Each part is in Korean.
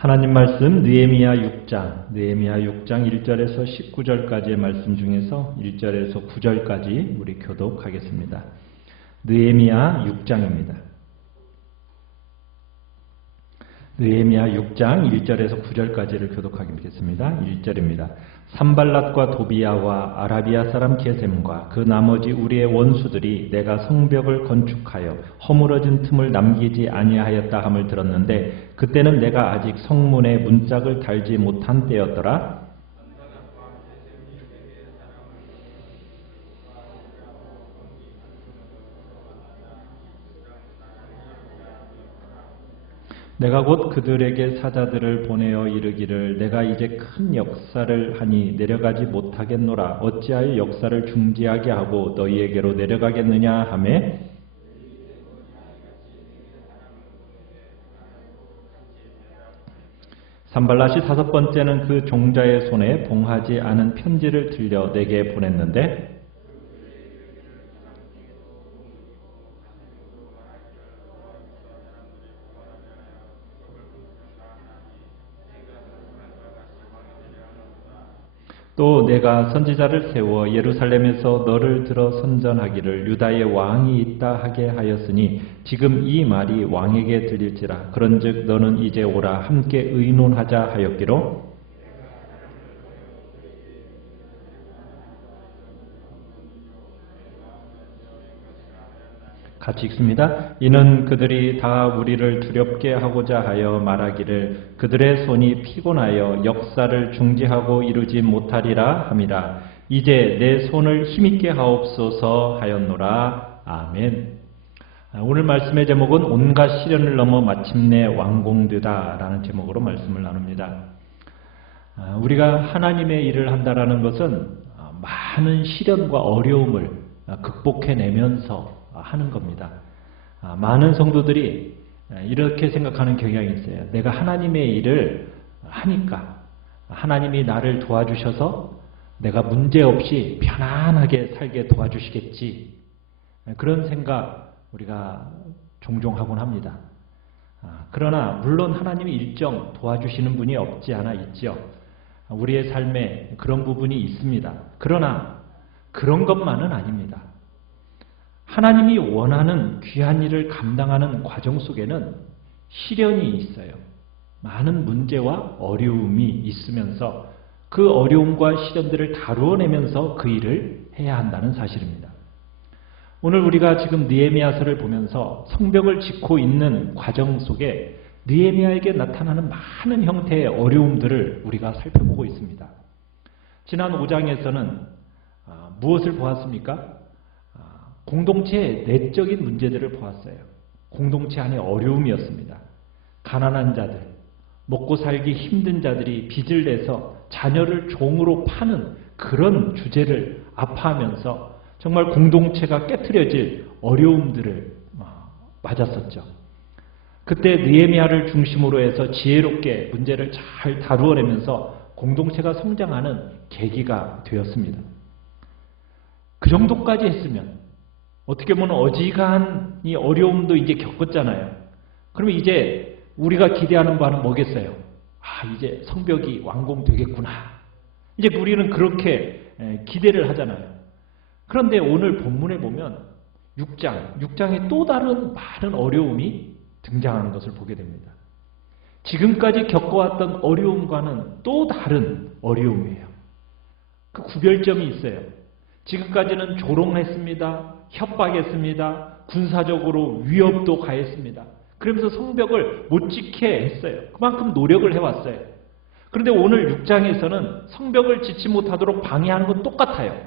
하나님 말씀 느헤미야 6장 1절에서 19절까지의 말씀 중에서 1절에서 9절까지 우리 교독하겠습니다. 느헤미야 6장입니다. 느헤미야 6장 1절에서 9절까지를 교독하겠습니다. 1절입니다. 산발랏과 도비야와 아라비아 사람 게셈과 그 나머지 우리의 원수들이 내가 성벽을 건축하여 허물어진 틈을 남기지 아니하였다 함을 들었는데 그때는 내가 아직 성문에 문짝을 달지 못한 때였더라. 내가 곧 그들에게 사자들을 보내어 이르기를 내가 이제 큰 역사를 하니 내려가지 못하겠노라. 어찌하여 역사를 중지하게 하고 너희에게로 내려가겠느냐 하매 산발랏이 5번째는 그 종자의 손에 봉하지 않은 편지를 들려 내게 보냈는데 또 내가 선지자를 세워 예루살렘에서 너를 들어 선전하기를 유다의 왕이 있다 하게 하였으니 지금 이 말이 왕에게 들릴지라. 그런즉 너는 이제 오라 함께 의논하자 하였기로 같이 읽습니다. 이는 그들이 다 우리를 두렵게 하고자 하여 말하기를 그들의 손이 피곤하여 역사를 중지하고 이루지 못하리라 함이라. 이제 내 손을 힘있게 하옵소서 하였노라. 아멘. 오늘 말씀의 제목은 온갖 시련을 넘어 마침내 완공되다 라는 제목으로 말씀을 나눕니다. 우리가 하나님의 일을 한다라는 것은 많은 시련과 어려움을 극복해내면서 하는 겁니다. 많은 성도들이 이렇게 생각하는 경향이 있어요. 내가 하나님의 일을 하니까 하나님이 나를 도와주셔서 내가 문제없이 편안하게 살게 도와주시겠지. 그런 생각 우리가 종종 하곤 합니다. 그러나 물론 하나님이 일정 도와주시는 분이 없지 않아 있죠. 우리의 삶에 그런 부분이 있습니다. 그러나 그런 것만은 아닙니다. 하나님이 원하는 귀한 일을 감당하는 과정 속에는 시련이 있어요. 많은 문제와 어려움이 있으면서 그 어려움과 시련들을 다루어내면서 그 일을 해야 한다는 사실입니다. 오늘 우리가 지금 느헤미야서를 보면서 성벽을 짓고 있는 과정 속에 느헤미야에게 나타나는 많은 형태의 어려움들을 우리가 살펴보고 있습니다. 지난 5장에서는 무엇을 보았습니까? 공동체의 내적인 문제들을 보았어요. 공동체 안에 어려움이었습니다. 가난한 자들, 먹고 살기 힘든 자들이 빚을 내서 자녀를 종으로 파는 그런 주제를 아파하면서 정말 공동체가 깨트려질 어려움들을 맞았었죠. 그때 느헤미야를 중심으로 해서 지혜롭게 문제를 잘 다루어내면서 공동체가 성장하는 계기가 되었습니다. 그 정도까지 했으면 어떻게 보면 어지간한 이 어려움도 이제 겪었잖아요. 그러면 이제 우리가 기대하는 바는 뭐겠어요? 이제 성벽이 완공되겠구나. 이제 우리는 그렇게 기대를 하잖아요. 그런데 오늘 본문에 보면 6장에 또 다른 많은 어려움이 등장하는 것을 보게 됩니다. 지금까지 겪어왔던 어려움과는 또 다른 어려움이에요. 그 구별점이 있어요. 지금까지는 조롱했습니다. 협박했습니다. 군사적으로 위협도 가했습니다. 그러면서 성벽을 못 지게 했어요. 그만큼 노력을 해왔어요. 그런데 오늘 6장에서는 성벽을 짓지 못하도록 방해하는 건 똑같아요.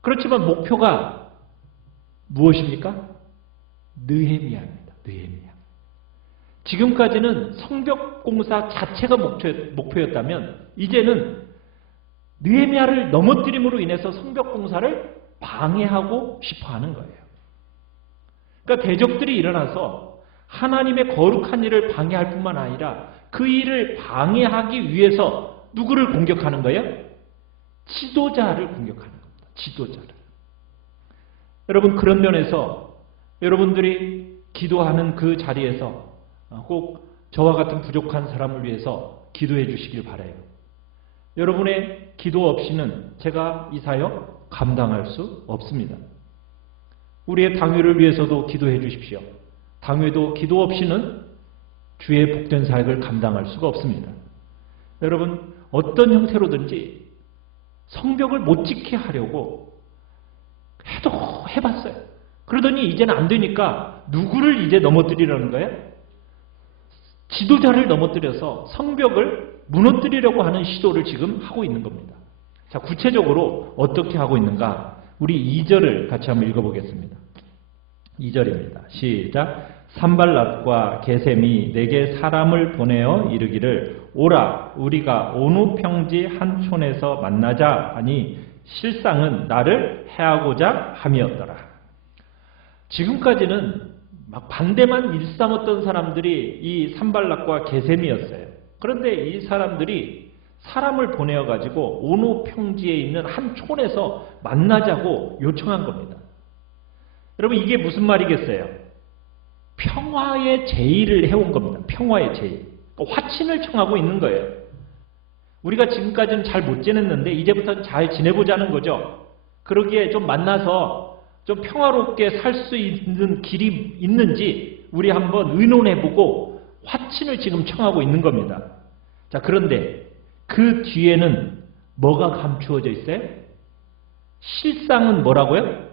그렇지만 목표가 무엇입니까? 느헤미야입니다. 느헤미야. 지금까지는 성벽 공사 자체가 목표였다면 이제는 느헤미야를 넘어뜨림으로 인해서 성벽 공사를 방해하고 싶어 하는 거예요. 그러니까 대적들이 일어나서 하나님의 거룩한 일을 방해할 뿐만 아니라 그 일을 방해하기 위해서 누구를 공격하는 거예요? 지도자를 공격하는 겁니다. 지도자를. 여러분 그런 면에서 여러분들이 기도하는 그 자리에서 꼭 저와 같은 부족한 사람을 위해서 기도해 주시길 바라요. 여러분의 기도 없이는 제가 이 사역 감당할 수 없습니다. 우리의 당회를 위해서도 기도해 주십시오. 당회도 기도 없이는 주의 복된 사역을 감당할 수가 없습니다. 여러분, 어떤 형태로든지 성벽을 못 지게 하려고 해봤어요. 그러더니 이제는 안 되니까 누구를 이제 넘어뜨리려는 거예요? 지도자를 넘어뜨려서 성벽을 무너뜨리려고 하는 시도를 지금 하고 있는 겁니다. 자, 구체적으로 어떻게 하고 있는가? 우리 2절을 같이 한번 읽어보겠습니다. 2절입니다. 시작. 산발랏과 게셈이 내게 사람을 보내어 이르기를 오라 우리가 어느 평지 한 촌에서 만나자 하니 실상은 나를 해하고자 함이었더라. 지금까지는 막 반대만 일삼았던 사람들이 이 산발랏과 게셈이었어요. 그런데 이 사람들이 사람을 보내어 가지고 어느 평지에 있는 한 촌에서 만나자고 요청한 겁니다. 여러분, 이게 무슨 말이겠어요? 평화의 제의를 해온 겁니다. 평화의 제의. 그러니까 화친을 청하고 있는 거예요. 우리가 지금까지는 잘 못 지냈는데 이제부터는 잘 지내보자는 거죠. 그러기에 좀 만나서 좀 평화롭게 살 수 있는 길이 있는지 우리 한번 의논해보고 화친을 지금 청하고 있는 겁니다. 자, 그런데 그 뒤에는 뭐가 감추어져 있어요? 실상은 뭐라고요?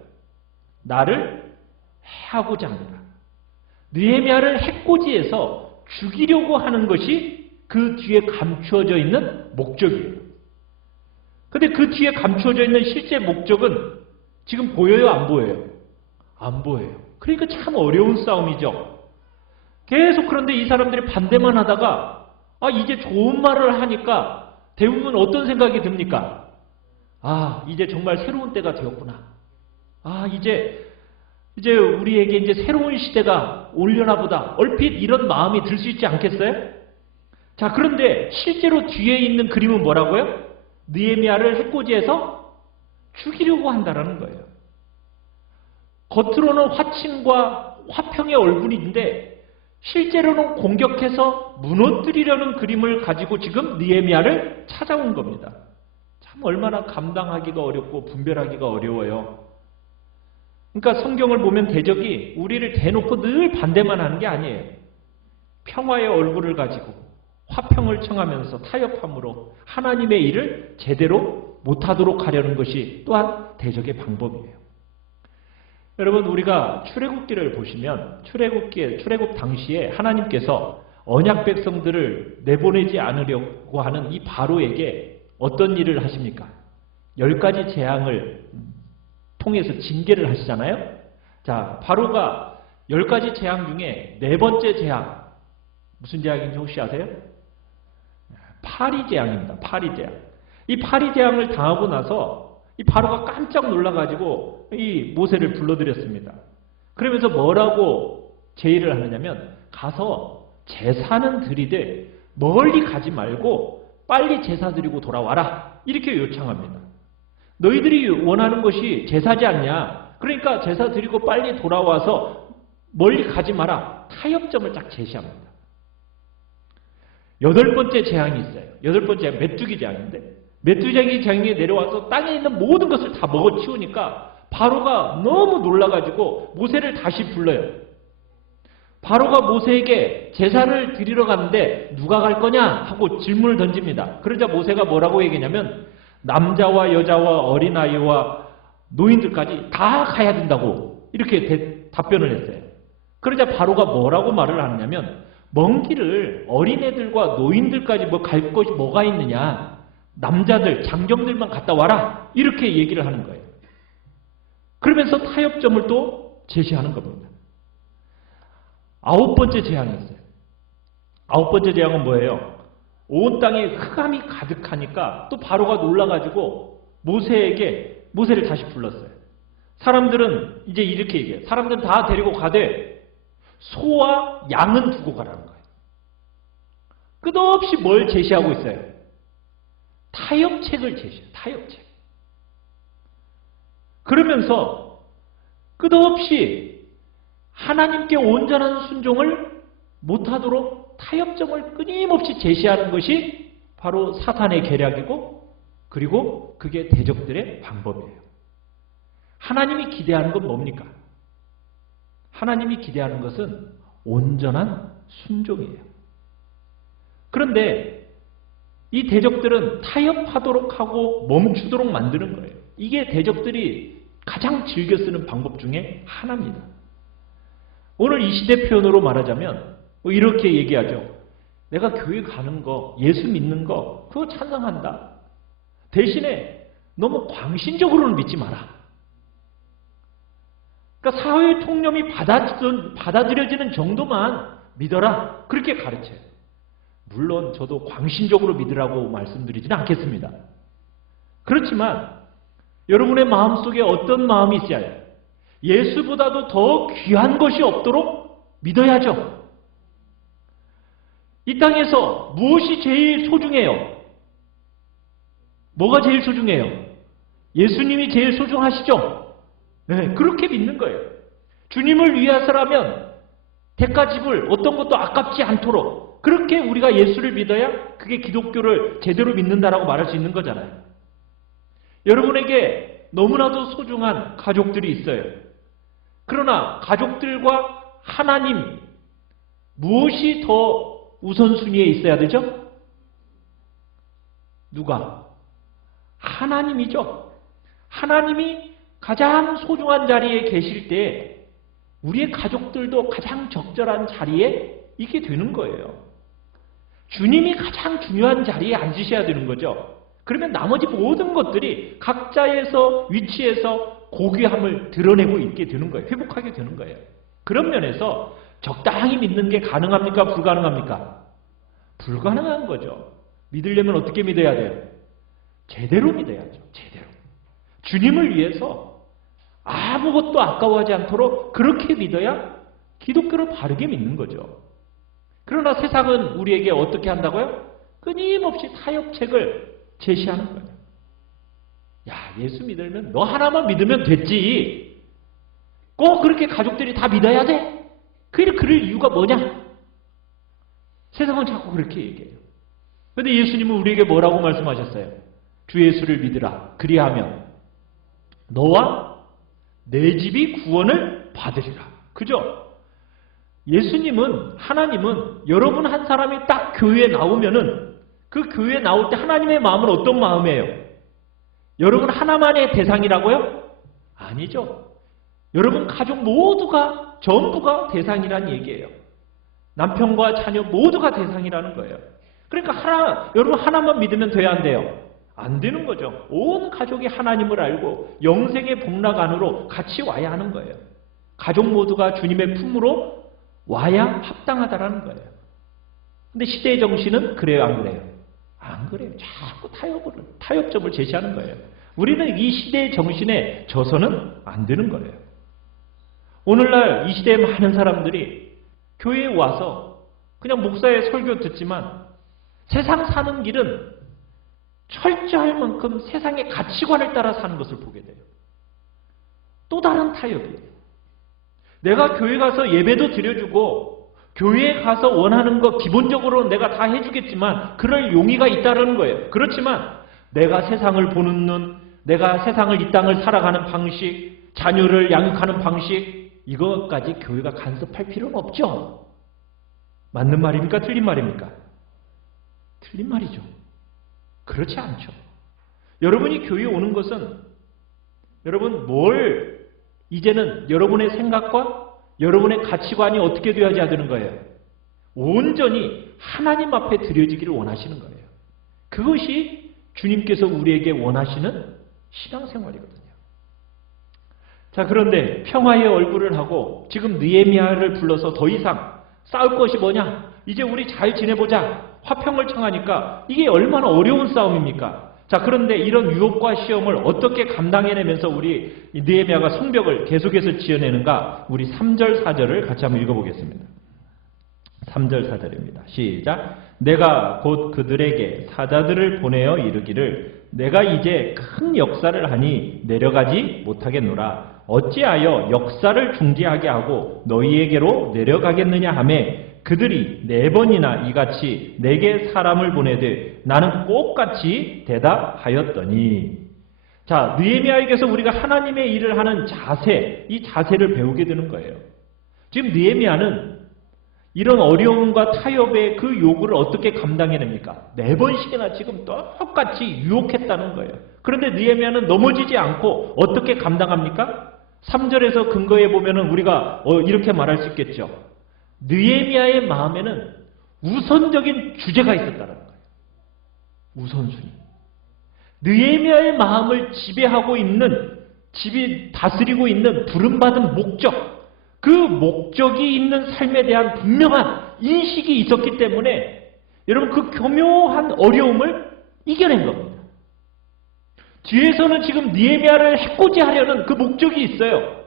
나를 해하고자 합니다. 느헤미야를 해코지해서 죽이려고 하는 것이 그 뒤에 감추어져 있는 목적이에요. 그런데 그 뒤에 감추어져 있는 실제 목적은 지금 보여요? 안 보여요? 안 보여요. 그러니까 참 어려운 싸움이죠. 계속 그런데 이 사람들이 반대만 하다가 이제 좋은 말을 하니까 대부분 어떤 생각이 듭니까? 이제 정말 새로운 때가 되었구나. 이제 우리에게 이제 새로운 시대가 올려나 보다. 얼핏 이런 마음이 들 수 있지 않겠어요? 자, 그런데 실제로 뒤에 있는 그림은 뭐라고요? 느헤미야를 해코지해서 죽이려고 한다라는 거예요. 겉으로는 화친과 화평의 얼굴인데 실제로는 공격해서 무너뜨리려는 그림을 가지고 지금 느헤미야를 찾아온 겁니다. 참 얼마나 감당하기가 어렵고 분별하기가 어려워요. 그러니까 성경을 보면 대적이 우리를 대놓고 늘 반대만 하는 게 아니에요. 평화의 얼굴을 가지고 화평을 청하면서 타협함으로 하나님의 일을 제대로 못하도록 하려는 것이 또한 대적의 방법이에요. 여러분, 우리가 출애굽기를 보시면 출애굽 당시에 하나님께서 언약 백성들을 내보내지 않으려고 하는 이 바로에게 어떤 일을 하십니까? 10가지 재앙을 통해서 징계를 하시잖아요. 자, 바로가 10가지 재앙 중에 4번째 재앙 무슨 재앙인지 혹시 아세요? 파리 재앙입니다. 파리 재앙. 이 파리 재앙을 당하고 나서 이 바로가 깜짝 놀라가지고 이 모세를 불러들였습니다. 그러면서 뭐라고 제의를 하느냐면 가서 제사는 드리되 멀리 가지 말고 빨리 제사 드리고 돌아와라. 이렇게 요청합니다. 너희들이 원하는 것이 제사지 않냐? 그러니까 제사 드리고 빨리 돌아와서 멀리 가지 마라. 타협점을 딱 제시합니다. 8번째 재앙이 있어요. 8번째 메뚜기 재앙인데 메뚜기 재앙이 내려와서 땅에 있는 모든 것을 다 먹어치우니까 바로가 너무 놀라가지고 모세를 다시 불러요. 바로가 모세에게 제사를 드리러 가는데 누가 갈 거냐 하고 질문을 던집니다. 그러자 모세가 뭐라고 얘기냐면 남자와 여자와 어린아이와 노인들까지 다 가야 된다고 이렇게 답변을 했어요. 그러자 바로가 뭐라고 말을 하느냐면 먼 길을 어린애들과 노인들까지 갈 것이 뭐가 있느냐. 남자들, 장정들만 갔다 와라. 이렇게 얘기를 하는 거예요. 그러면서 타협점을 또 제시하는 겁니다. 9번째 재앙이 있어요. 9번째 재앙은 뭐예요? 온 땅에 흑암이 가득하니까 또 바로가 놀라가지고 모세를 다시 불렀어요. 사람들은 이제 이렇게 얘기해요. 사람들은 다 데리고 가되 소와 양은 두고 가라는 거예요. 끝없이 뭘 제시하고 있어요? 타협책을 제시해요. 타협책. 그러면서 끝없이 하나님께 온전한 순종을 못하도록 타협점을 끊임없이 제시하는 것이 바로 사탄의 계략이고, 그리고 그게 대적들의 방법이에요. 하나님이 기대하는 건 뭡니까? 하나님이 기대하는 것은 온전한 순종이에요. 그런데 이 대적들은 타협하도록 하고 멈추도록 만드는 거예요. 이게 대적들이 가장 즐겨 쓰는 방법 중에 하나입니다. 오늘 이 시대 표현으로 말하자면 이렇게 얘기하죠. 내가 교회 가는 거, 예수 믿는 거 그거 찬성한다. 대신에 너무 광신적으로는 믿지 마라. 그러니까 사회 통념이 받아들여지는 정도만 믿어라. 그렇게 가르쳐요. 물론 저도 광신적으로 믿으라고 말씀드리지는 않겠습니다. 그렇지만 여러분의 마음속에 어떤 마음이 있어야 해요? 예수보다도 더 귀한 것이 없도록 믿어야죠. 이 땅에서 무엇이 제일 소중해요? 뭐가 제일 소중해요? 예수님이 제일 소중하시죠? 네, 그렇게 믿는 거예요. 주님을 위해서라면 대가 지불 어떤 것도 아깝지 않도록 그렇게 우리가 예수를 믿어야 그게 기독교를 제대로 믿는다라고 말할 수 있는 거잖아요. 여러분에게 너무나도 소중한 가족들이 있어요. 그러나 가족들과 하나님 무엇이 더 우선순위에 있어야 되죠? 누가? 하나님이죠. 하나님이 가장 소중한 자리에 계실 때 우리의 가족들도 가장 적절한 자리에 있게 되는 거예요. 주님이 가장 중요한 자리에 앉으셔야 되는 거죠. 그러면 나머지 모든 것들이 각자에서 위치에서 고귀함을 드러내고 있게 되는 거예요. 회복하게 되는 거예요. 그런 면에서 적당히 믿는 게 가능합니까? 불가능합니까? 불가능한 거죠. 믿으려면 어떻게 믿어야 돼요? 제대로 믿어야죠. 제대로. 주님을 위해서 아무것도 아까워하지 않도록 그렇게 믿어야 기독교를 바르게 믿는 거죠. 그러나 세상은 우리에게 어떻게 한다고요? 끊임없이 타협책을 제시하는 거예요. 야, 예수 믿으면 너 하나만 믿으면 됐지. 꼭 그렇게 가족들이 다 믿어야 돼? 그럴 이유가 뭐냐? 세상은 자꾸 그렇게 얘기해요. 그런데 예수님은 우리에게 뭐라고 말씀하셨어요? 주 예수를 믿으라. 그리하면 너와 내 집이 구원을 받으리라. 그죠? 예수님은, 하나님은 여러분 한 사람이 딱 교회에 나오면은 그 교회에 나올 때 하나님의 마음은 어떤 마음이에요? 여러분 하나만의 대상이라고요? 아니죠. 여러분 가족 모두가 전부가 대상이라는 얘기예요. 남편과 자녀 모두가 대상이라는 거예요. 그러니까 여러분 하나만 믿으면 돼야 안 돼요? 안 되는 거죠. 온 가족이 하나님을 알고 영생의 복락 안으로 같이 와야 하는 거예요. 가족 모두가 주님의 품으로 와야 합당하다라는 거예요. 근데 시대의 정신은 그래요, 안 그래요? 안 그래요. 자꾸 타협점을 제시하는 거예요. 우리는 이 시대의 정신에 져서는 안 되는 거예요. 오늘날 이 시대에 많은 사람들이 교회에 와서 그냥 목사의 설교 듣지만 세상 사는 길은 철저할 만큼 세상의 가치관을 따라 사는 것을 보게 돼요. 또 다른 타협이에요. 내가 교회 가서 예배도 드려주고 교회에 가서 원하는 거 기본적으로 내가 다 해주겠지만 그럴 용의가 있다는 거예요. 그렇지만 내가 세상을 보는 눈, 내가 세상을 이 땅을 살아가는 방식, 자녀를 양육하는 방식, 이것까지 교회가 간섭할 필요는 없죠. 맞는 말입니까? 틀린 말입니까? 틀린 말이죠. 그렇지 않죠. 여러분이 교회에 오는 것은 여러분 이제는 여러분의 생각과 여러분의 가치관이 어떻게 되어야 되는 거예요? 온전히 하나님 앞에 드려지기를 원하시는 거예요. 그것이 주님께서 우리에게 원하시는 신앙생활이거든요. 자, 그런데 평화의 얼굴을 하고 지금 느헤미야를 불러서 더 이상 싸울 것이 뭐냐? 이제 우리 잘 지내보자. 화평을 청하니까 이게 얼마나 어려운 싸움입니까? 자, 그런데 이런 유혹과 시험을 어떻게 감당해내면서 우리 느헤미야가 성벽을 계속해서 지어내는가? 우리 3절 4절을 같이 한번 읽어보겠습니다. 3절 4절입니다. 시작. 내가 곧 그들에게 사자들을 보내어 이르기를 내가 이제 큰 역사를 하니 내려가지 못하겠노라. 어찌하여 역사를 중지하게 하고 너희에게로 내려가겠느냐 하매 그들이 4번이나 이같이 내게 사람을 보내되 나는 똑같이 대답하였더니. 자, 느헤미야에게서 우리가 하나님의 일을 하는 자세, 이 자세를 배우게 되는 거예요. 지금 느헤미야는 이런 어려움과 타협의 그 요구를 어떻게 감당해냅니까? 4번씩이나 지금 똑같이 유혹했다는 거예요. 그런데 느헤미야는 넘어지지 않고 어떻게 감당합니까? 3절에서 근거해 보면은 우리가 이렇게 말할 수 있겠죠. 느헤미야의 마음에는 우선적인 주제가 있었다는 거예요. 우선순위. 느헤미야의 마음을 지배하고 있는, 다스리고 있는 부름받은 목적, 그 목적이 있는 삶에 대한 분명한 인식이 있었기 때문에 여러분 그 교묘한 어려움을 이겨낸 겁니다. 뒤에서는 지금 느헤미야를 해코지하려는 그 목적이 있어요.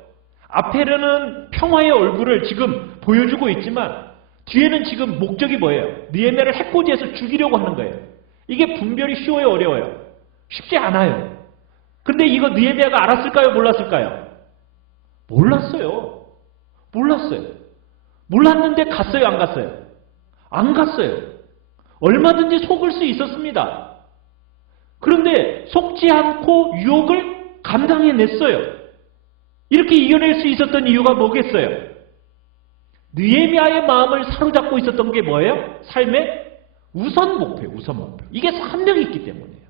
앞에는 평화의 얼굴을 지금 보여주고 있지만 뒤에는 지금 목적이 뭐예요? 느헤미야를 해코지해서 죽이려고 하는 거예요. 이게 분별이 쉬워요, 어려워요? 쉽지 않아요. 근데 이거 느헤미야가 알았을까요, 몰랐을까요? 몰랐어요. 몰랐는데 갔어요, 안 갔어요? 안 갔어요. 얼마든지 속을 수 있었습니다. 그런데 속지 않고 유혹을 감당해냈어요. 이렇게 이겨낼 수 있었던 이유가 뭐겠어요? 느헤미야의 마음을 사로잡고 있었던 게 뭐예요? 삶의 우선 목표예요. 우선 목표. 이게 사명이 있기 때문이에요.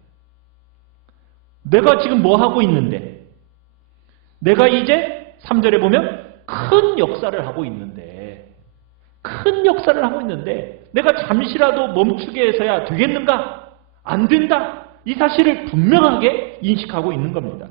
내가 지금 뭐 하고 있는데, 내가 이제 3절에 보면 큰 역사를 하고 있는데 내가 잠시라도 멈추게 해서야 되겠는가? 안 된다. 이 사실을 분명하게 인식하고 있는 겁니다.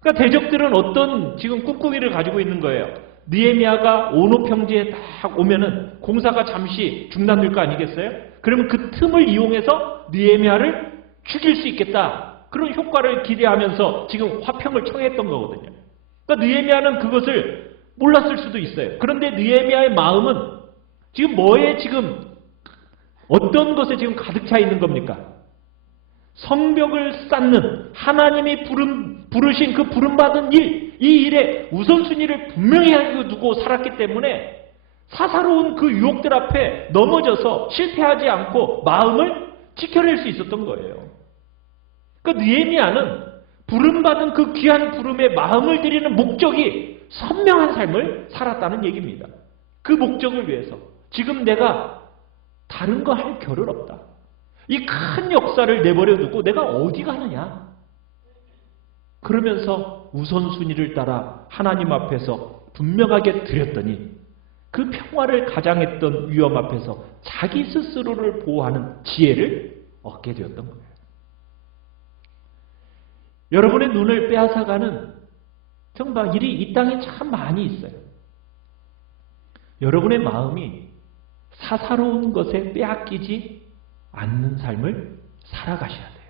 그러니까 대적들은 어떤 지금 꿍꿍이를 가지고 있는 거예요. 느헤미야가 오노 평지에 딱 오면은 공사가 잠시 중단될 거 아니겠어요? 그러면 그 틈을 이용해서 느헤미야를 죽일 수 있겠다. 그런 효과를 기대하면서 지금 화평을 청했던 거거든요. 그러니까 느헤미야는 그것을 몰랐을 수도 있어요. 그런데 느헤미야의 마음은 지금 어떤 것에 지금 가득 차 있는 겁니까? 성벽을 쌓는 하나님이 부르신 그 부름받은 일, 이 일에 우선순위를 분명히 두고 살았기 때문에 사사로운 그 유혹들 앞에 넘어져서 실패하지 않고 마음을 지켜낼 수 있었던 거예요. 그러니까 느헤미야는 부름받은 그 귀한 부름에 마음을 들이는 목적이 선명한 삶을 살았다는 얘기입니다. 그 목적을 위해서 지금 내가 다른 거 할 겨를 없다. 이 큰 역사를 내버려두고 내가 어디 가느냐. 그러면서 우선순위를 따라 하나님 앞에서 분명하게 드렸더니 그 평화를 가장했던 위험 앞에서 자기 스스로를 보호하는 지혜를 얻게 되었던 거예요. 여러분의 눈을 빼앗아가는 정말 일이 이 땅에 참 많이 있어요. 여러분의 마음이 사사로운 것에 빼앗기지 않는 삶을 살아가셔야 돼요.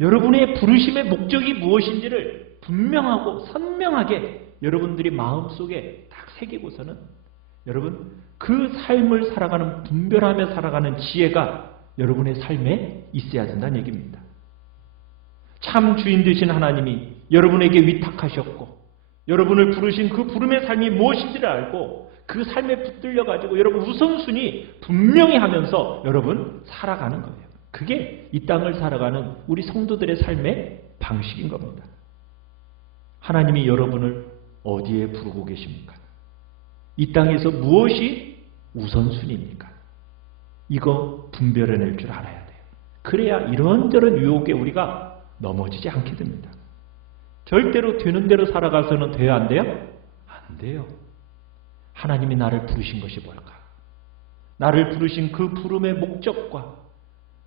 여러분의 부르심의 목적이 무엇인지를 분명하고 선명하게 여러분들이 마음속에 딱 새기고서는 여러분 그 삶을 살아가는, 분별하며 살아가는 지혜가 여러분의 삶에 있어야 된다는 얘기입니다. 참 주인 되신 하나님이 여러분에게 위탁하셨고 여러분을 부르신 그 부름의 삶이 무엇인지를 알고 그 삶에 붙들려가지고 여러분 우선순위 분명히 하면서 여러분 살아가는 거예요. 그게 이 땅을 살아가는 우리 성도들의 삶의 방식인 겁니다. 하나님이 여러분을 어디에 부르고 계십니까? 이 땅에서 무엇이 우선순위입니까? 이거 분별해낼 줄 알아야 돼요. 그래야 이런저런 유혹에 우리가 넘어지지 않게 됩니다. 절대로 되는 대로 살아가서는 돼요, 안 돼요? 안 돼요. 하나님이 나를 부르신 것이 뭘까? 나를 부르신 그 부름의 목적과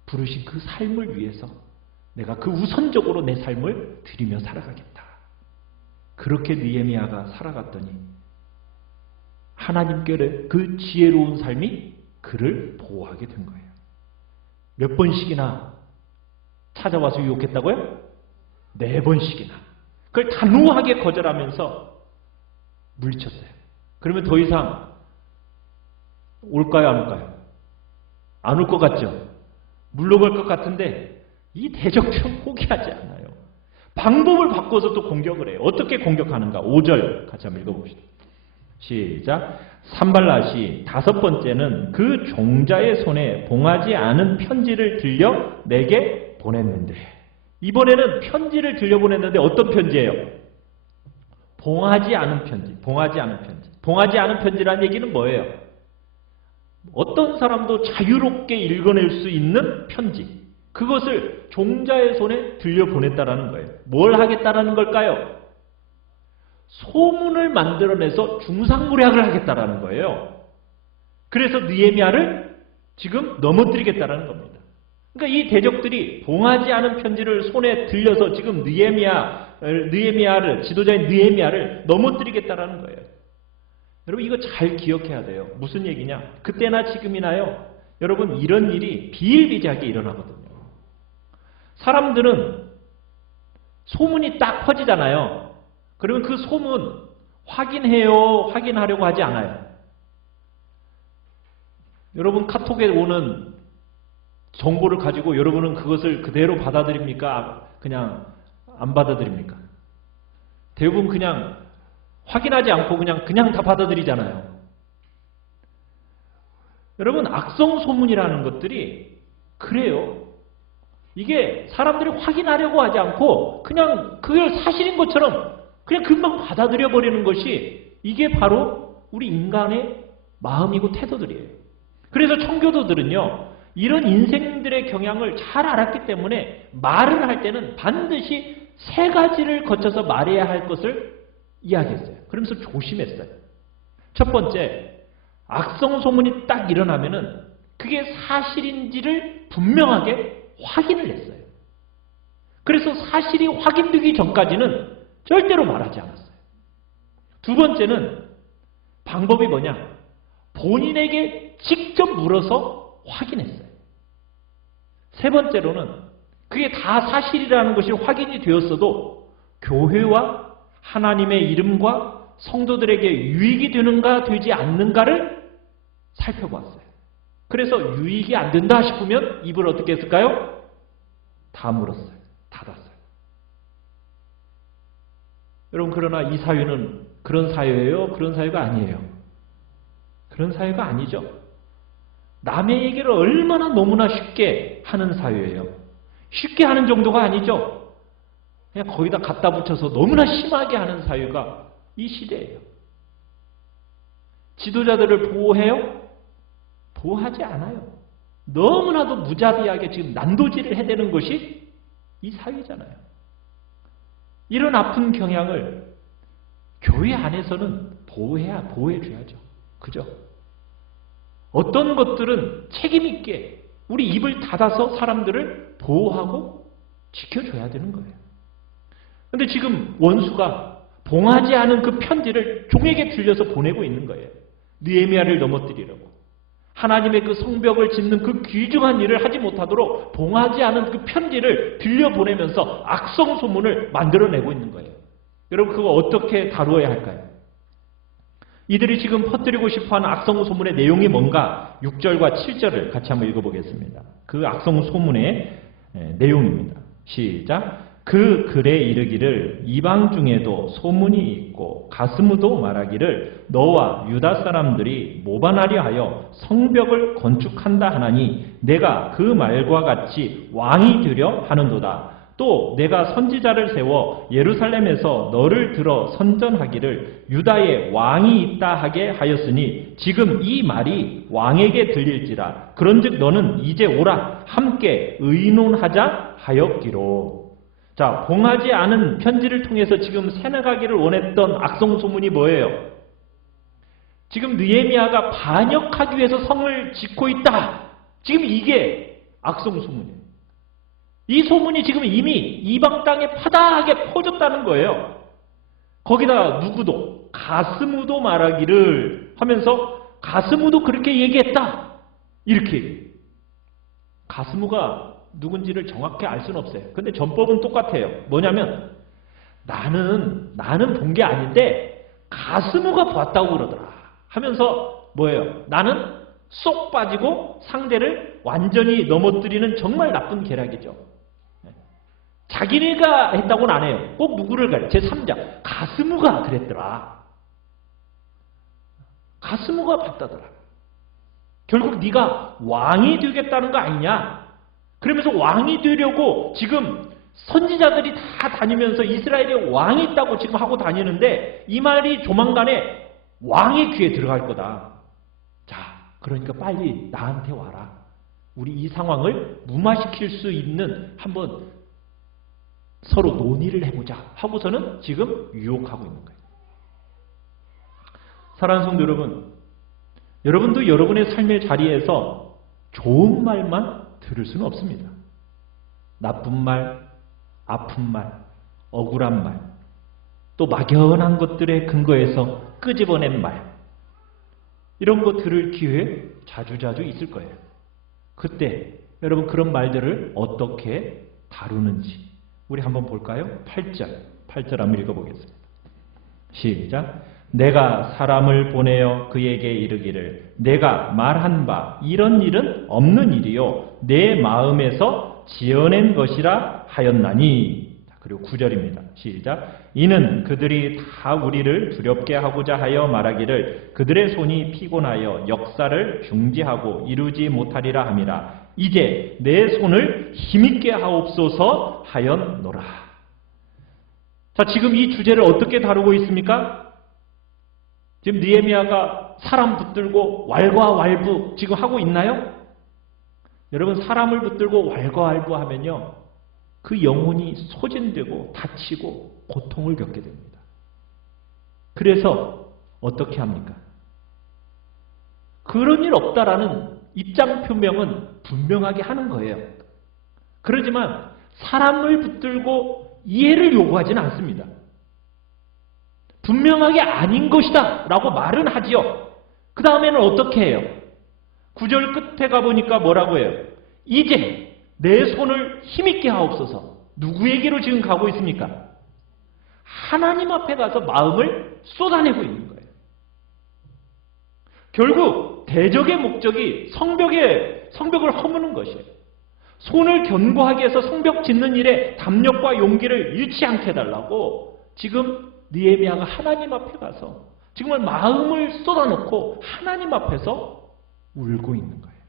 부르신 그 삶을 위해서 내가 그 우선적으로 내 삶을 드리며 살아가겠다. 그렇게 느헤미야가 살아갔더니 하나님께 그 지혜로운 삶이 그를 보호하게 된 거예요. 몇 번씩이나 찾아와서 유혹했다고요? 4번씩이나. 그걸 단호하게 거절하면서 물리쳤어요. 그러면 더 이상 올까요, 안 올까요? 안 올 것 같죠? 물러갈 것 같은데 이 대적들은 포기하지 않아요. 방법을 바꿔서 또 공격을 해요. 어떻게 공격하는가? 5절 같이 한번 읽어봅시다. 시작. 산발랏이 다섯 번째는 그 종자의 손에 봉하지 않은 편지를 들려 내게 보냈는데, 이번에는 편지를 들려보냈는데 어떤 편지예요? 봉하지 않은 편지. 봉하지 않은 편지. 봉하지 않은 편지라는 얘기는 뭐예요? 어떤 사람도 자유롭게 읽어낼 수 있는 편지. 그것을 종자의 손에 들려보냈다라는 거예요. 뭘 하겠다라는 걸까요? 소문을 만들어내서 중상모략을 하겠다라는 거예요. 그래서 느헤미야를 지금 넘어뜨리겠다라는 겁니다. 그러니까 이 대적들이 봉하지 않은 편지를 손에 들려서 지금 느헤미야를, 지도자인 느헤미야를 넘어뜨리겠다라는 거예요. 여러분 이거 잘 기억해야 돼요. 무슨 얘기냐? 그때나 지금이나요. 여러분 이런 일이 비일비재하게 일어나거든요. 사람들은 소문이 딱 퍼지잖아요. 그러면 그 소문 확인하려고 하지 않아요. 여러분 카톡에 오는 정보를 가지고 여러분은 그것을 그대로 받아들입니까? 그냥 안 받아들입니까? 대부분 그냥 확인하지 않고 그냥 다 받아들이잖아요. 여러분 악성 소문이라는 것들이 그래요. 이게 사람들이 확인하려고 하지 않고 그냥 그걸 사실인 것처럼 그냥 금방 받아들여 버리는 것이 이게 바로 우리 인간의 마음이고 태도들이에요. 그래서 청교도들은요. 이런 인생들의 경향을 잘 알았기 때문에 말을 할 때는 반드시 세 가지를 거쳐서 말해야 할 것을 이야기했어요. 그러면서 조심했어요. 첫 번째, 악성 소문이 딱 일어나면은 그게 사실인지를 분명하게 확인을 했어요. 그래서 사실이 확인되기 전까지는 절대로 말하지 않았어요. 두 번째는 방법이 뭐냐? 본인에게 직접 물어서 확인했어요. 세 번째로는 그게 다 사실이라는 것이 확인이 되었어도 교회와 하나님의 이름과 성도들에게 유익이 되는가 되지 않는가를 살펴봤어요. 그래서 유익이 안 된다 싶으면 입을 어떻게 했을까요? 다물었어요. 닫았어요. 여러분 그러나 이 사회는 그런 사회예요? 그런 사회가 아니에요. 그런 사회가 아니죠. 남의 얘기를 얼마나 너무나 쉽게 하는 사회예요. 쉽게 하는 정도가 아니죠. 그냥 거기다 갖다 붙여서 너무나 심하게 하는 사회가 이 시대예요. 지도자들을 보호해요? 보호하지 않아요. 너무나도 무자비하게 지금 난도질을 해대는 것이 이 사회잖아요. 이런 아픈 경향을 교회 안에서는 보호해줘야죠. 그죠? 어떤 것들은 책임있게 우리 입을 닫아서 사람들을 보호하고 지켜줘야 되는 거예요. 근데 지금 원수가 봉하지 않은 그 편지를 종에게 들려서 보내고 있는 거예요. 느헤미야를 넘어뜨리려고. 하나님의 그 성벽을 짓는 그 귀중한 일을 하지 못하도록 봉하지 않은 그 편지를 들려보내면서 악성 소문을 만들어내고 있는 거예요. 여러분 그거 어떻게 다루어야 할까요? 이들이 지금 퍼뜨리고 싶어하는 악성 소문의 내용이 뭔가 6절과 7절을 같이 한번 읽어보겠습니다. 그 악성 소문의 내용입니다. 시작. 그 글에 이르기를 이방 중에도 소문이 있고 가스무도 말하기를 너와 유다 사람들이 모반하려 하여 성벽을 건축한다 하나니 내가 그 말과 같이 왕이 되려 하는도다. 또 내가 선지자를 세워 예루살렘에서 너를 들어 선전하기를 유다에 왕이 있다 하게 하였으니 지금 이 말이 왕에게 들릴지라. 그런즉 너는 이제 오라 함께 의논하자 하였기로. 자, 봉하지 않은 편지를 통해서 지금 새나가기를 원했던 악성 소문이 뭐예요? 지금 느헤미야가 반역하기 위해서 성을 짓고 있다. 지금 이게 악성 소문이에요. 이 소문이 지금 이미 이방 땅에 파다하게 퍼졌다는 거예요. 거기다 누구도 가스무도 말하기를 하면서 가스무도 그렇게 얘기했다. 이렇게. 가스무가 누군지를 정확히 알 수는 없어요. 근데 전법은 똑같아요. 뭐냐면 나는 본 게 아닌데 가스무가 봤다고 그러더라 하면서 뭐예요? 나는 쏙 빠지고 상대를 완전히 넘어뜨리는 정말 나쁜 계략이죠. 자기네가 했다고는 안 해요. 꼭 누구를 가요? 제3자 가스무가 그랬더라. 가스무가 받다더라. 결국 네가 왕이 되겠다는 거 아니냐? 그러면서 왕이 되려고 지금 선지자들이 다 다니면서 이스라엘에 왕이 있다고 지금 하고 다니는데 이 말이 조만간에 왕의 귀에 들어갈 거다. 자, 그러니까 빨리 나한테 와라. 우리 이 상황을 무마시킬 수 있는 한번 서로 논의를 해보자 하고서는 지금 유혹하고 있는 거예요. 사랑하는 성도 여러분, 여러분도 여러분의 삶의 자리에서 좋은 말만 들을 수는 없습니다. 나쁜 말, 아픈 말, 억울한 말, 또 막연한 것들에 근거해서 끄집어낸 말, 이런 거 들을 기회 자주자주 있을 거예요. 그때 여러분 그런 말들을 어떻게 다루는지 우리 한번 볼까요? 8절 한번 읽어보겠습니다. 시작. 내가 사람을 보내어 그에게 이르기를 내가 말한 바 이런 일은 없는 일이요 내 마음에서 지어낸 것이라 하였나니. 그리고 9절입니다. 시작. 이는 그들이 다 우리를 두렵게 하고자 하여 말하기를 그들의 손이 피곤하여 역사를 중지하고 이루지 못하리라 함이라. 이제 내 손을 힘있게 하옵소서 하였노라. 자, 지금 이 주제를 어떻게 다루고 있습니까? 지금 느헤미야가 사람 붙들고 왈가왈부 지금 하고 있나요? 여러분, 사람을 붙들고 왈가왈부 하면요, 그 영혼이 소진되고 다치고 고통을 겪게 됩니다. 그래서 어떻게 합니까? 그런 일 없다라는 입장 표명은 분명하게 하는 거예요. 그러지만 사람을 붙들고 이해를 요구하지는 않습니다. 분명하게 아닌 것이다 라고 말은 하지요. 그 다음에는 어떻게 해요? 9절 끝에 가보니까 뭐라고 해요? 이제 내 손을 힘있게 하옵소서. 누구에게로 지금 가고 있습니까? 하나님 앞에 가서 마음을 쏟아내고 있는 거예요. 결국 대적의 목적이 성벽을 허무는 것이에요. 손을 견고하게 해서 성벽 짓는 일에 담력과 용기를 잃지 않게 해달라고 지금 느헤미야가 하나님 앞에 가서 정말 마음을 쏟아놓고 하나님 앞에서 울고 있는 거예요.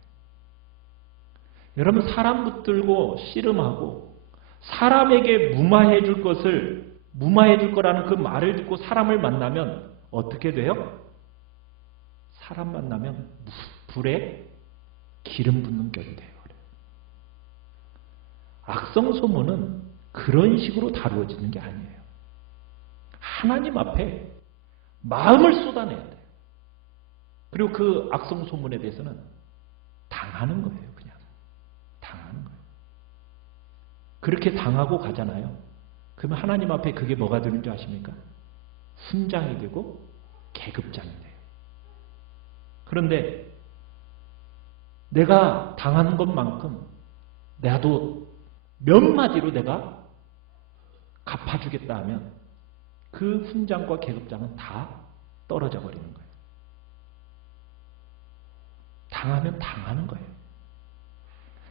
여러분, 사람 붙들고 씨름하고 사람에게 무마해 줄 거라는 그 말을 듣고 사람을 만나면 어떻게 돼요? 사람 만나면 불에 기름 붓는 격이 돼요. 악성 소문은 그런 식으로 다루어지는 게 아니에요. 하나님 앞에 마음을 쏟아내야 돼요. 그리고 그 악성 소문에 대해서는 당하는 거예요. 그냥 당하는 거예요. 그렇게 당하고 가잖아요. 그러면 하나님 앞에 그게 뭐가 되는 줄 아십니까? 훈장이 되고 계급장이 돼요. 그런데 내가 당하는 것만큼 나도 몇 마디로 내가 갚아주겠다 하면 그 훈장과 계급장은 다 떨어져 버리는 거예요. 당하면 당하는 거예요.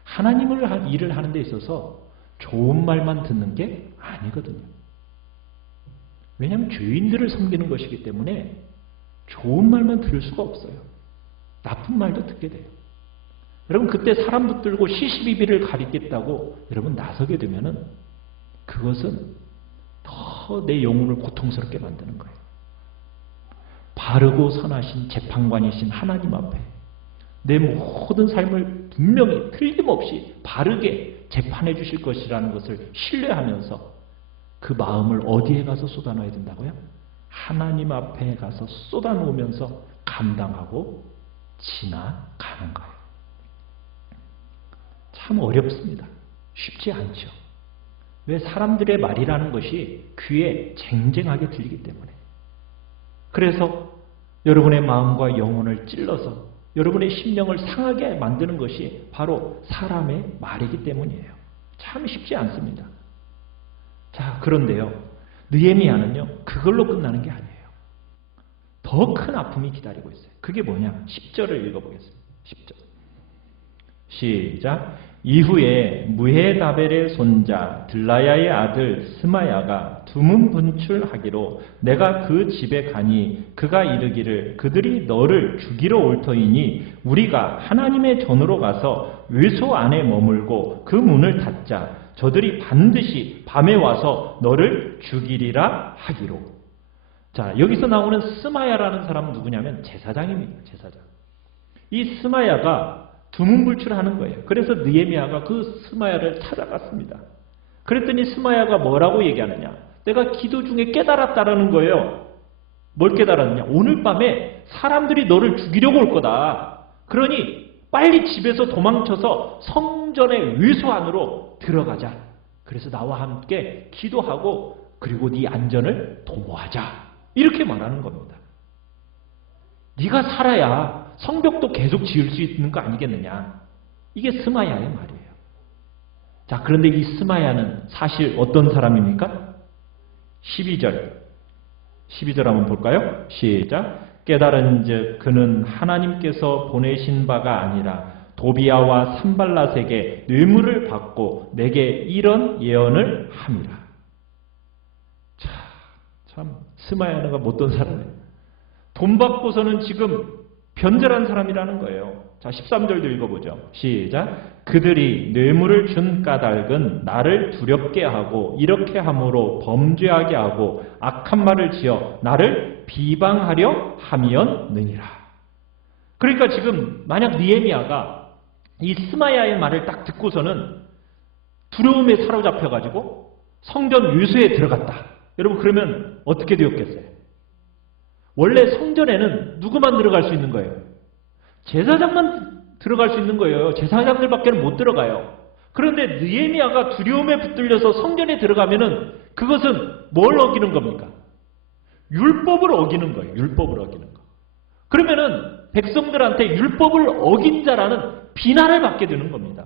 하나님을 일을 하는 데 있어서 좋은 말만 듣는 게 아니거든요. 왜냐하면 죄인들을 섬기는 것이기 때문에 좋은 말만 들을 수가 없어요. 나쁜 말도 듣게 돼요. 여러분, 그때 사람 붙들고 시시비비를 가리겠다고 여러분 나서게 되면은 그것은 더 내 영혼을 고통스럽게 만드는 거예요. 바르고 선하신 재판관이신 하나님 앞에 내 모든 삶을 분명히 틀림없이 바르게 재판해 주실 것이라는 것을 신뢰하면서 그 마음을 어디에 가서 쏟아넣어야 된다고요? 하나님 앞에 가서 쏟아놓으면서 감당하고 지나가는 거예요. 참 어렵습니다. 쉽지 않죠. 왜? 사람들의 말이라는 것이 귀에 쟁쟁하게 들리기 때문에. 그래서 여러분의 마음과 영혼을 찔러서 여러분의 심령을 상하게 만드는 것이 바로 사람의 말이기 때문이에요. 참 쉽지 않습니다. 자, 그런데요, 느헤미야는요, 그걸로 끝나는 게 아니에요. 더 큰 아픔이 기다리고 있어요. 그게 뭐냐? 10절을 읽어보겠습니다. 10절. 시작. 이후에 무헤다벨의 손자 들라야의 아들 스마야가 두문 분출하기로 내가 그 집에 가니 그가 이르기를 그들이 너를 죽이러 올 터이니 우리가 하나님의 전으로 가서 외소 안에 머물고 그 문을 닫자. 저들이 반드시 밤에 와서 너를 죽이리라 하기로. 자, 여기서 나오는 스마야라는 사람은 누구냐면 제사장입니다. 제사장. 이 스마야가 두문불출하는 거예요. 그래서 느헤미야가 그 스마야를 찾아갔습니다. 그랬더니 스마야가 뭐라고 얘기하느냐? 내가 기도 중에 깨달았다라는 거예요. 뭘 깨달았느냐? 오늘 밤에 사람들이 너를 죽이려고 올 거다. 그러니 빨리 집에서 도망쳐서 성전의 외소 안으로 들어가자. 그래서 나와 함께 기도하고 그리고 네 안전을 도모하자. 이렇게 말하는 겁니다. 네가 살아야 성벽도 계속 지을 수 있는 거 아니겠느냐. 이게 스마야의 말이에요. 자, 그런데 이 스마야는 사실 어떤 사람입니까? 12절 한번 볼까요? 시작. 깨달은즉 그는 하나님께서 보내신 바가 아니라 도비야와 산발랏에게 뇌물을 받고 내게 이런 예언을 함이라. 자, 참 스마야가 못된 사람이에요. 돈 받고서는 지금 변절한 사람이라는 거예요. 자, 13절도 읽어보죠. 시작. 그들이 뇌물을 준 까닭은 나를 두렵게 하고 이렇게 함으로 범죄하게 하고 악한 말을 지어 나를 비방하려 함이었느니라. 그러니까 지금 만약 느헤미야가 이 스마야의 말을 딱 듣고서는 두려움에 사로잡혀가지고 성전 외소에 들어갔다. 여러분 그러면 어떻게 되었겠어요? 원래 성전에는 누구만 들어갈 수 있는 거예요? 제사장만 들어갈 수 있는 거예요. 제사장들밖에 못 들어가요. 그런데 느헤미야가 두려움에 붙들려서 성전에 들어가면은 그것은 뭘 어기는 겁니까? 율법을 어기는 거예요. 율법을 어기는 거. 그러면은 백성들한테 율법을 어긴 자라는 비난을 받게 되는 겁니다.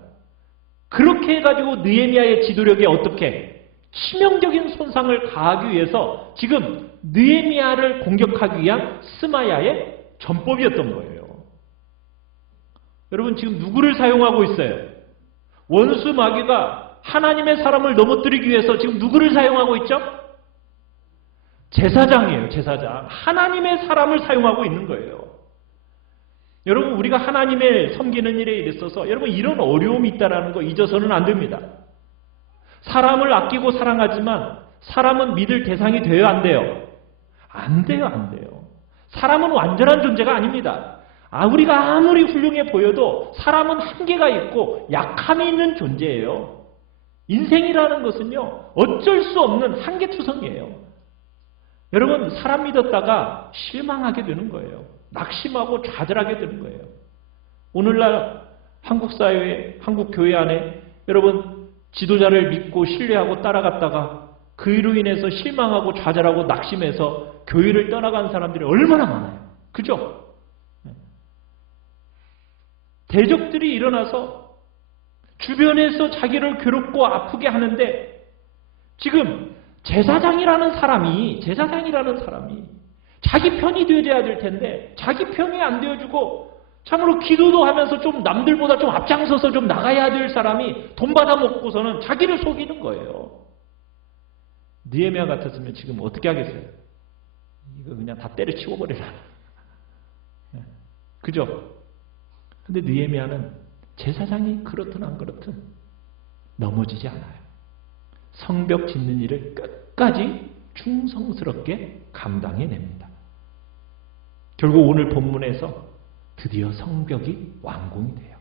그렇게 해가지고 느헤미야의 지도력에 어떻게 치명적인 손상을 가하기 위해서 지금 느헤미야를 공격하기 위한 스마야의 전법이었던 거예요. 여러분 지금 누구를 사용하고 있어요? 원수 마귀가 하나님의 사람을 넘어뜨리기 위해서 지금 누구를 사용하고 있죠? 제사장이에요. 제사장. 하나님의 사람을 사용하고 있는 거예요. 여러분 우리가 하나님을 섬기는 일에 있어서 여러분 이런 어려움이 있다는 거 잊어서는 안 됩니다. 사람을 아끼고 사랑하지만 사람은 믿을 대상이 돼요? 안 돼요? 안 돼요. 안 돼요. 사람은 완전한 존재가 아닙니다. 우리가 아무리 훌륭해 보여도 사람은 한계가 있고 약함이 있는 존재예요. 인생이라는 것은요. 어쩔 수 없는 한계투성이에요. 여러분 사람 믿었다가 실망하게 되는 거예요. 낙심하고 좌절하게 되는 거예요. 오늘날 한국 사회에 한국 교회 안에 여러분 지도자를 믿고 신뢰하고 따라갔다가 그로 인해서 실망하고 좌절하고 낙심해서 교회를 떠나간 사람들이 얼마나 많아요. 그죠? 대적들이 일어나서 주변에서 자기를 괴롭고 아프게 하는데 지금 제사장이라는 사람이 자기 편이 되어야 될 텐데 자기 편이 안 되어주고 참으로 기도도 하면서 좀 남들보다 좀 앞장서서 좀 나가야 될 사람이 돈 받아먹고서는 자기를 속이는 거예요. 느헤미야 같았으면 지금 어떻게 하겠어요? 이거 그냥 다 때려치워버리라. 그죠? 근데 느헤미야는 제사장이 그렇든 안 그렇든 넘어지지 않아요. 성벽 짓는 일을 끝까지 충성스럽게 감당해냅니다. 결국 오늘 본문에서 드디어 성벽이 완공이 돼요.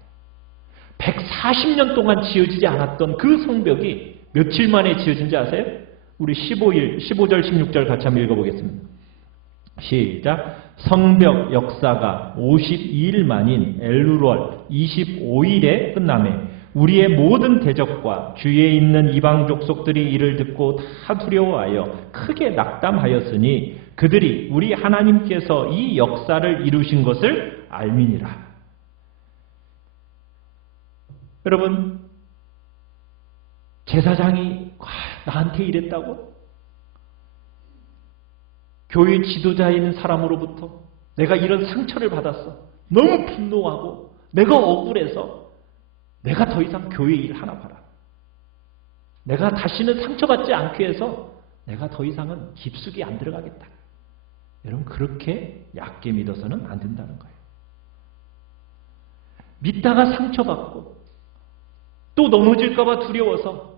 140년 동안 지어지지 않았던 그 성벽이 며칠 만에 지어진지 아세요? 우리 15절 16절 같이 한번 읽어보겠습니다. 시작. 성벽 역사가 52일 만인 엘루월 25일에 끝나매 우리의 모든 대적과 주위에 있는 이방 족속들이 이를 듣고 다 두려워하여 크게 낙담하였으니 그들이 우리 하나님께서 이 역사를 이루신 것을 알미니라. 여러분 제사장이 나한테 이랬다고? 교회 지도자인 사람으로부터 내가 이런 상처를 받았어. 너무 분노하고 내가 억울해서 내가 더 이상 교회 일 하나 봐라. 내가 다시는 상처받지 않기 위해서 내가 더 이상은 깊숙이 안 들어가겠다. 여러분 그렇게 얕게 믿어서는 안 된다는 거예요. 믿다가 상처받고 또 넘어질까 봐 두려워서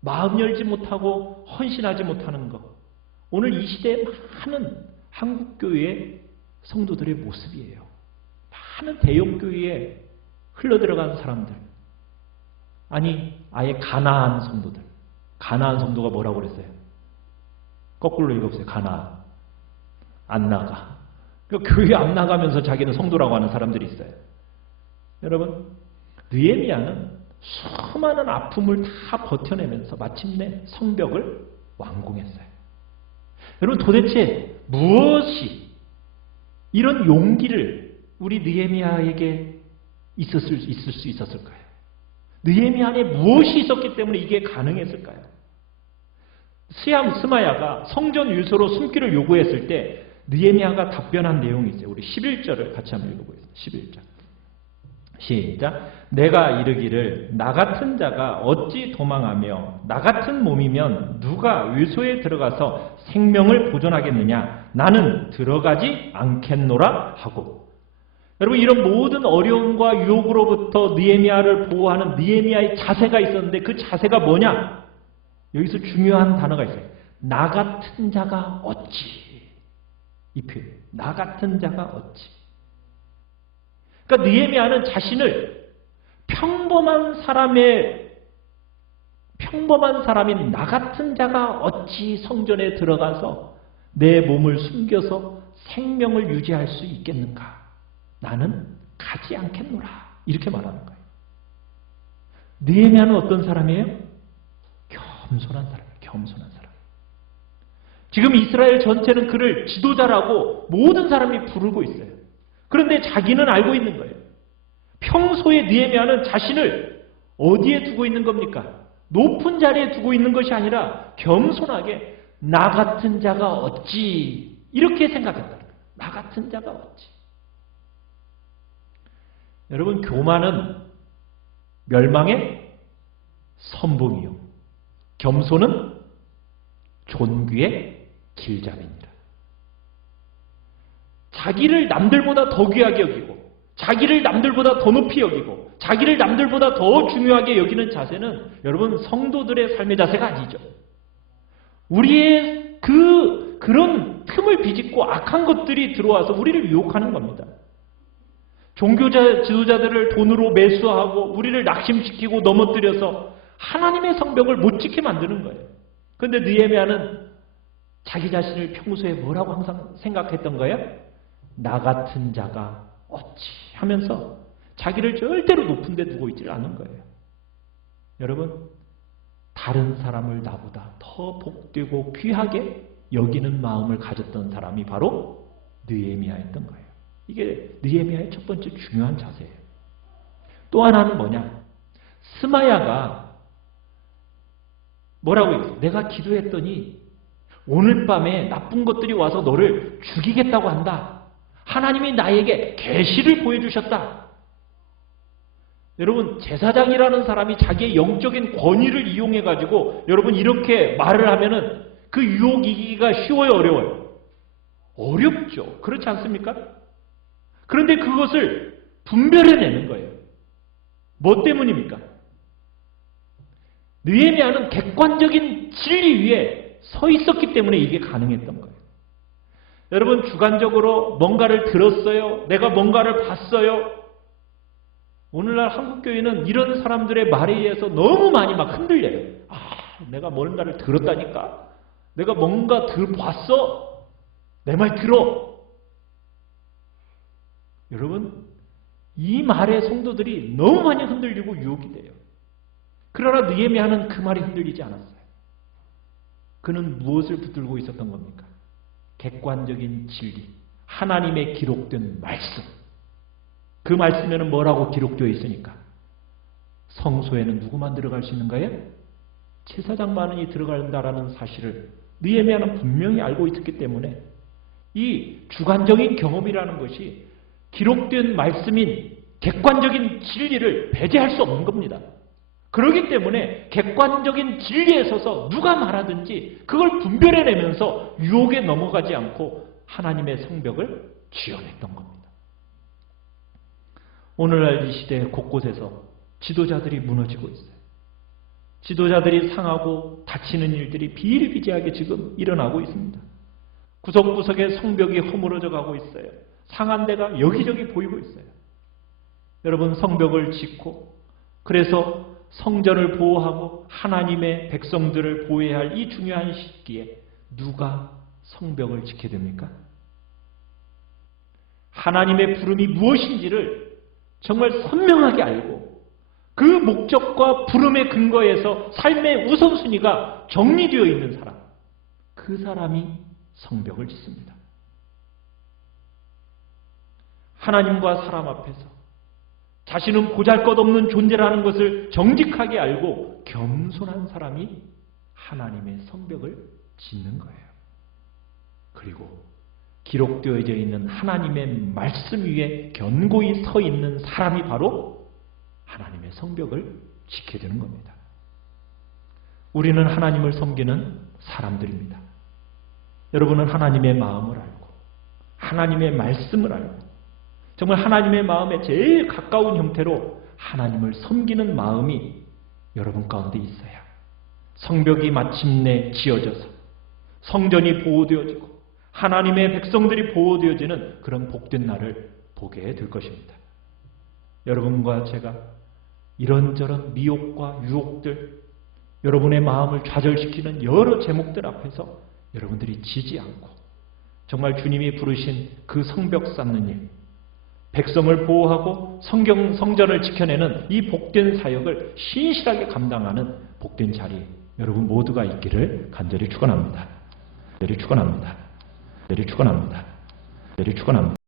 마음 열지 못하고 헌신하지 못하는 것. 오늘 이 시대에 많은 한국교회의 성도들의 모습이에요. 많은 대형교회에 흘러들어간 사람들. 아니 아예 가나안 성도들. 가나안 성도가 뭐라고 그랬어요? 거꾸로 읽어보세요. 가나안. 안 나가. 교회 안 나가면서 자기는 성도라고 하는 사람들이 있어요. 여러분 느헤미야는 수많은 아픔을 다 버텨내면서 마침내 성벽을 완공했어요. 여러분 도대체 무엇이 이런 용기를 우리 느헤미야에게 있을 수 있었을까요? 느헤미야 안에 무엇이 있었기 때문에 이게 가능했을까요? 스마야가 성전 유서로 숨기를 요구했을 때 느헤미야가 답변한 내용이 있어요. 우리 11절을 같이 한번 읽어보겠습니다. 11절. 시작. 내가 이르기를 나 같은 자가 어찌 도망하며 나 같은 몸이면 누가 유소에 들어가서 생명을 보존하겠느냐. 나는 들어가지 않겠노라 하고. 여러분 이런 모든 어려움과 유혹으로부터 느헤미야를 보호하는 느헤미야의 자세가 있었는데 그 자세가 뭐냐? 여기서 중요한 단어가 있어요. 나 같은 자가 어찌. 이 표현. 나 같은 자가 어찌. 그러니까 느헤미야는 자신을 평범한 사람인 나 같은 자가 어찌 성전에 들어가서 내 몸을 숨겨서 생명을 유지할 수 있겠는가? 나는 가지 않겠노라. 이렇게 말하는 거예요. 느헤미야는 어떤 사람이에요? 겸손한 사람이에요. 겸손한 사람. 지금 이스라엘 전체는 그를 지도자라고 모든 사람이 부르고 있어요. 그런데 자기는 알고 있는 거예요. 평소에 느헤미야는 자신을 어디에 두고 있는 겁니까? 높은 자리에 두고 있는 것이 아니라 겸손하게 나 같은 자가 어찌 이렇게 생각했다는 거예요. 나 같은 자가 어찌. 여러분 교만은 멸망의 선봉이요. 겸손은 존귀의 길잡이니라. 자기를 남들보다 더 귀하게 여기고 자기를 남들보다 더 높이 여기고 자기를 남들보다 더 중요하게 여기는 자세는 여러분 성도들의 삶의 자세가 아니죠. 우리의 그런 틈을 비집고 악한 것들이 들어와서 우리를 유혹하는 겁니다. 종교자 지도자들을 돈으로 매수하고 우리를 낙심시키고 넘어뜨려서 하나님의 성벽을 못 지게 만드는 거예요. 그런데 느헤미야는 자기 자신을 평소에 뭐라고 항상 생각했던 거예요? 나 같은 자가 어찌 하면서 자기를 절대로 높은 데 두고 있지를 않은 거예요. 여러분 다른 사람을 나보다 더 복되고 귀하게 여기는 마음을 가졌던 사람이 바로 느헤미야였던 거예요. 이게 느헤미야의 첫 번째 중요한 자세예요. 또 하나는 뭐냐? 스마야가 뭐라고 했어요? 내가 기도했더니 오늘 밤에 나쁜 것들이 와서 너를 죽이겠다고 한다. 하나님이 나에게 계시를 보여주셨다. 여러분 제사장이라는 사람이 자기의 영적인 권위를 이용해가지고 여러분 이렇게 말을 하면은 그 유혹 이기기가 쉬워요? 어려워요? 어렵죠. 그렇지 않습니까? 그런데 그것을 분별해내는 거예요. 뭐 때문입니까? 느헤미야는 객관적인 진리 위에 서 있었기 때문에 이게 가능했던 거예요. 여러분 주관적으로 뭔가를 들었어요. 내가 뭔가를 봤어요. 오늘날 한국교회는 이런 사람들의 말에 의해서 너무 많이 막 흔들려요. 내가 뭔가를 들었다니까. 내가 뭔가 봤어. 내 말 들어. 여러분 이 말에 성도들이 너무 많이 흔들리고 유혹이 돼요. 그러나 느헤미야는 그 말이 흔들리지 않았어요. 그는 무엇을 붙들고 있었던 겁니까? 객관적인 진리, 하나님의 기록된 말씀. 그 말씀에는 뭐라고 기록되어 있으니까? 성소에는 누구만 들어갈 수 있는가요? 제사장만이 들어간다라는 사실을 느헤미야는 분명히 알고 있었기 때문에 이 주관적인 경험이라는 것이 기록된 말씀인 객관적인 진리를 배제할 수 없는 겁니다. 그렇기 때문에 객관적인 진리에 서서 누가 말하든지 그걸 분별해내면서 유혹에 넘어가지 않고 하나님의 성벽을 지어냈던 겁니다. 오늘날 이 시대 곳곳에서 지도자들이 무너지고 있어요. 지도자들이 상하고 다치는 일들이 비일비재하게 지금 일어나고 있습니다. 구석구석에 성벽이 허물어져 가고 있어요. 상한 데가 여기저기 보이고 있어요. 여러분, 성벽을 짓고 그래서 성전을 보호하고 하나님의 백성들을 보호해야 할 이 중요한 시기에 누가 성벽을 지켜야 됩니까? 하나님의 부름이 무엇인지를 정말 선명하게 알고 그 목적과 부름의 근거에서 삶의 우선순위가 정리되어 있는 사람, 그 사람이 성벽을 짓습니다. 하나님과 사람 앞에서 자신은 보잘것없는 존재라는 것을 정직하게 알고 겸손한 사람이 하나님의 성벽을 짓는 거예요. 그리고 기록되어져 있는 하나님의 말씀 위에 견고히 서 있는 사람이 바로 하나님의 성벽을 지켜야 되는 겁니다. 우리는 하나님을 섬기는 사람들입니다. 여러분은 하나님의 마음을 알고 하나님의 말씀을 알고 정말 하나님의 마음에 제일 가까운 형태로 하나님을 섬기는 마음이 여러분 가운데 있어야 성벽이 마침내 지어져서 성전이 보호되어지고 하나님의 백성들이 보호되어지는 그런 복된 날을 보게 될 것입니다. 여러분과 제가 이런저런 미혹과 유혹들, 여러분의 마음을 좌절시키는 여러 제목들 앞에서 여러분들이 지지 않고 정말 주님이 부르신 그 성벽 쌓는 일, 백성을 보호하고 성전을 지켜내는 이 복된 사역을 신실하게 감당하는 복된 자리, 여러분 모두가 있기를 간절히 축원합니다. 축원합니다. 축원합니다. 축원합니다.